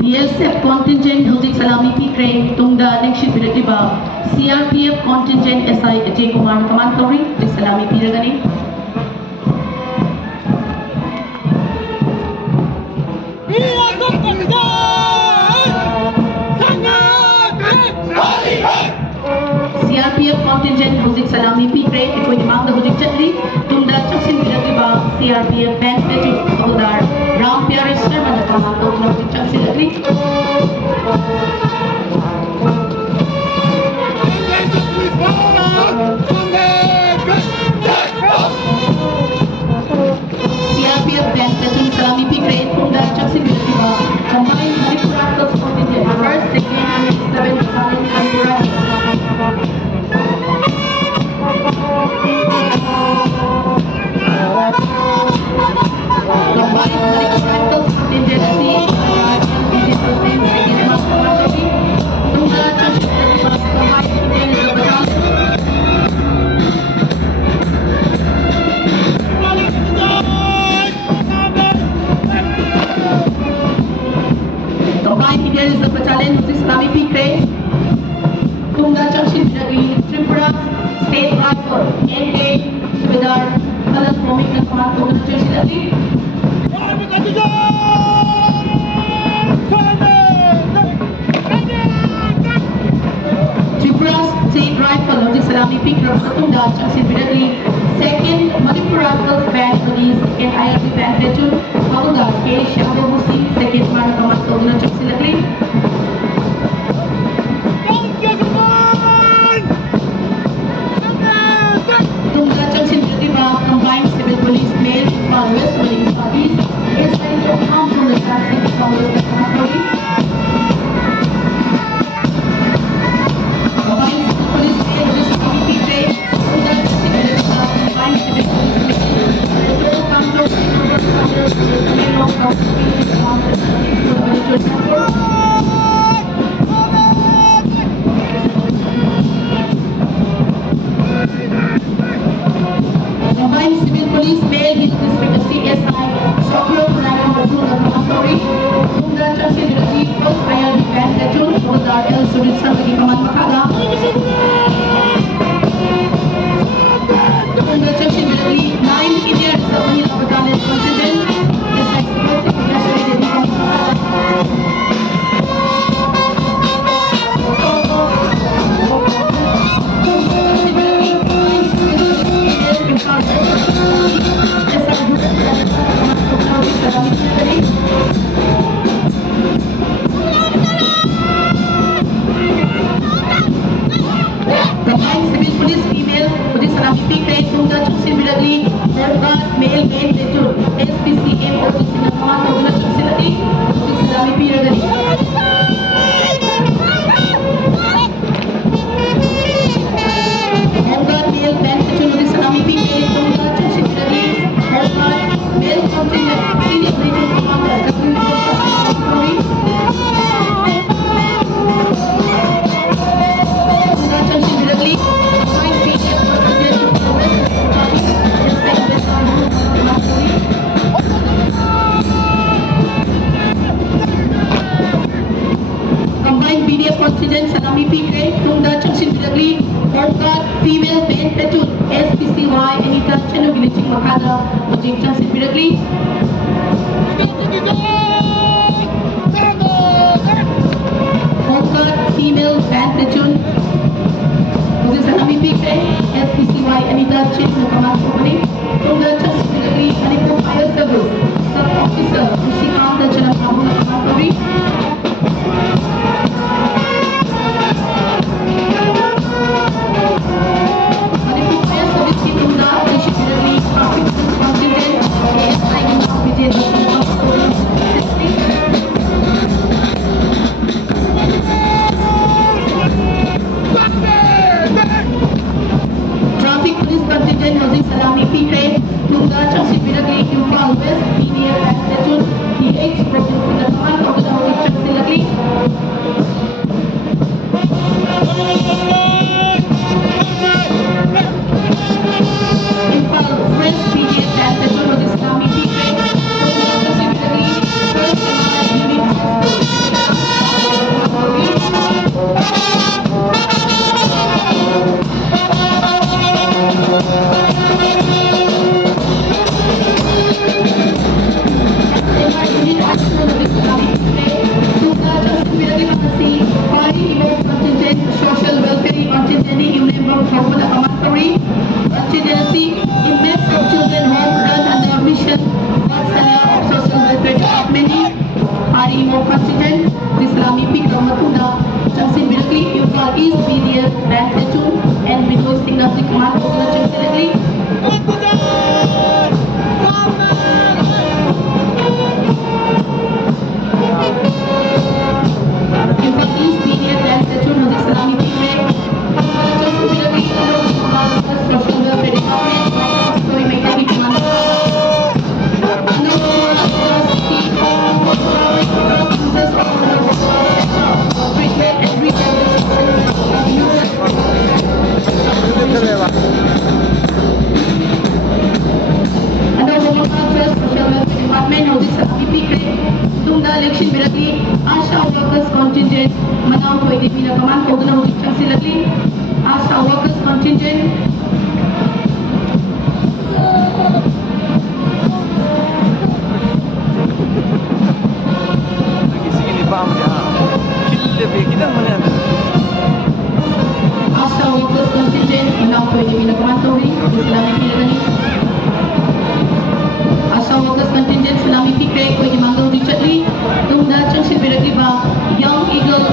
BSF contingent hojik salami pikre tungda next biratiba CRPF contingent SI Ajay Kumar command tori salami piragani. CRPF contingent hojik salami pikre ekoi dimang da hojik chatri tungda chaksin biratiba CRPF band peju Abudar Ram Pyare Sharma da command tori hojik chaksin agri. CRPF band peju salami pikre tungda chaksin biratiba combined Manipur Arcos contingent first, second, and seventh command Manipur. Combined Indian is the battalion of Islami Pikre, Tungda Chakshin Biragi, Tripura State Rifle, NK, Subedar, Kalas Momik and Command Tungda Chakshin Agri. Tripura State Rifle of Islami Pikre, Tungda Chakshin Biragi, second Manipur Rifles Band of the second IRB Band Platoon, Havaldar K. Shababusi, second Command Command Tungda Chakshin Agri. Combined civil police male and west police service is kind of armed from the traffic powers that are police. Combined civil police male is CVP trade to the combined civil police Combined civil police male his district CSI Shokro Purana Bajuna Kamatory Tungda Chakshin Biragi first IRB band platoon Bodar El Surit Sarvagi Command Makada Tungda Chakshin Biragi 9 India Reserve Mahila Battalion contingent SI Supporting National Devi Combined civil police female police Salami Pikre Tungda Chakshin Biragi Guard male main platoon SPCM office in command Tungda Chakshin Agri Salami Piragani. Guard male band platoon police Salami Pikre Tungda Chakshin Biragi Guard male contingent senior platoon commander Tungda Chakshin Biragi combined female contingent Combined BDF contingent Salami Pikre Tungda Chakshin Biragi Guard female main platoon SPCY Anita Chenu Giliching Makada Ojik Chakshin Biragi. Guard female band platoon Salami Pikre SPCY Anita Chenu Command Company Tungda Chakshin Biragi Manipur Fire Service Sub Officer Rusikanta Chanam Abuna Command Company. Manipur Fire Service की Tungda Chakshin Biragi Traffic Contingent ASI Vijay Dasan Imo Contingent, di Salami Peak Ramatuna, Changsin Birakli, Yuka East BDF, Band Platoon, and Middle Signal Command Program Changsin Birakli. Yuka East BDF, Band Platoon, di Salami Peak में Changsin Birakli, Social Welfare Department, Story Maker की command. Election Birakli, Asha Workers Contingent, Manao Koi Divina Command, Kodana Hujik Changsi Lagli, Asha Workers Contingent, Sige ni Pam dia. Kille be kita mana? Asha Workers Contingent, Manao Koi Divina Command, Islamic Pilgani, Asha Workers Contingent, Islamic Pikre, Koi Dimangga Hujik Chatli, Tungda Changsi Birakli Ba, Young Eagle